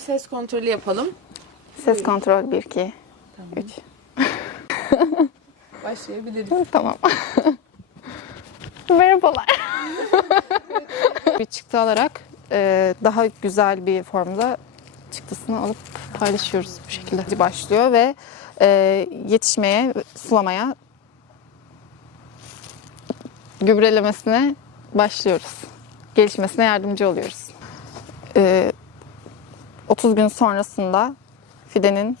ses kontrolü yapalım. Ses kontrol 1 2 3. Başlayabiliriz. Tamam. Merhabalar. bir çıktı alarak e, daha güzel bir formda çıktısını alıp paylaşıyoruz bu şekilde. Başlıyor ve e, yetişmeye, sulamaya, gübrelemesine başlıyoruz. Gelişmesine yardımcı oluyoruz. E, 30 gün sonrasında fidenin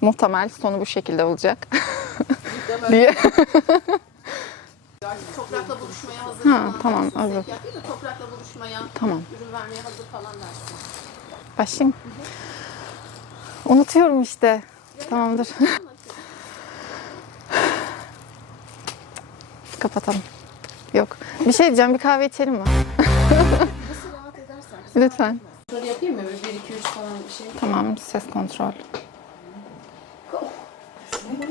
muhtemel sonu bu şekilde olacak. diye. Toprakla buluşmaya hazır. Ha, falan tamam, dersin. hazır. Da toprakla buluşmaya, Tamam. ürün vermeye hazır falan dersin. Başlayayım. Unutuyorum işte. Tamamdır. Kapatalım. Yok. Bir şey diyeceğim. Bir kahve içelim mi? Nasıl rahat edersen. Lütfen. Şöyle yapayım mı? 1, 2, 3 falan bir şey. Tamam. Ses kontrol.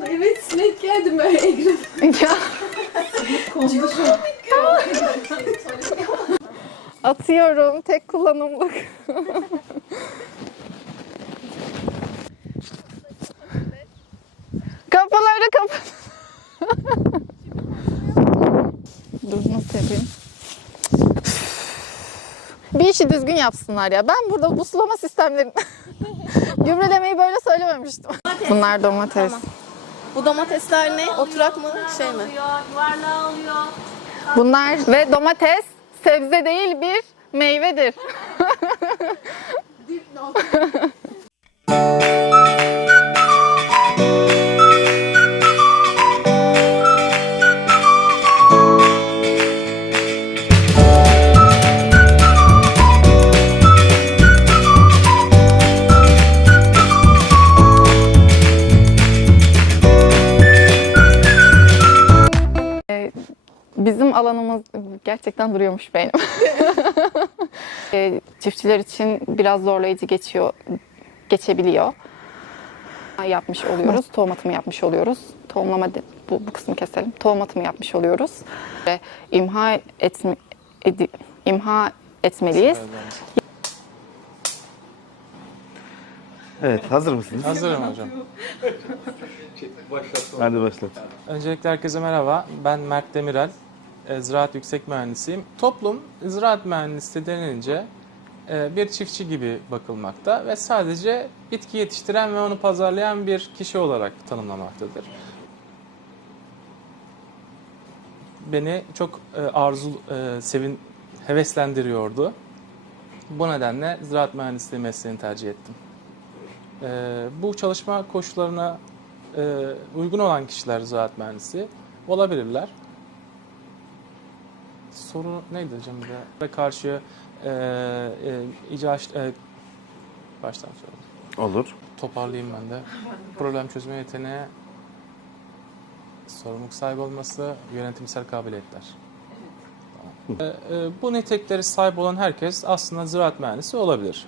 Evet sinek geldi mi? Egrem. ya. Atıyorum. Tek kullanımlık. Kapıları kapat. Dur nasıl yapayım? İşi düzgün yapsınlar ya. Ben burada bu sulama sistemlerini gübrelemeyi böyle söylememiştim. Bunlar domates. Bu domatesler ne? Oturak mı? Şey mi? Yuvarlağı oluyor. Bunlar ve domates sebze değil bir meyvedir. Bizim alanımız gerçekten duruyormuş benim. E, Çiftçiler için biraz zorlayıcı geçiyor, geçebiliyor. Yapmış oluyoruz, tohum atımı yapmış oluyoruz. Tohumlama de- bu, bu kısmı keselim. Tohum atımı yapmış oluyoruz. Ve imha etme, edi- imha etmeliyiz. Evet, hazır mısınız? Hazırım hocam. Hadi başlat. Öncelikle herkese merhaba. Ben Mert Demirel. Ziraat Yüksek Mühendisiyim. Toplum ziraat mühendisliği denince e, bir çiftçi gibi bakılmakta ve sadece bitki yetiştiren ve onu pazarlayan bir kişi olarak tanımlamaktadır. Beni çok e, arzu, e, sevin, heveslendiriyordu. Bu nedenle ziraat mühendisliği mesleğini tercih ettim. Bu çalışma koşullarına uygun olan kişiler ziraat mühendisi olabilirler. Soru neydi hocam bir de? Ve karşı e, e, icaç, e, baştan söyledim. Olur. Toparlayayım ben de. Problem çözme yeteneği, sorumluluk sahibi olması, yönetimsel kabiliyetler. Tamam. E, e, bu nitelikleri sahip olan herkes aslında ziraat mühendisi olabilir.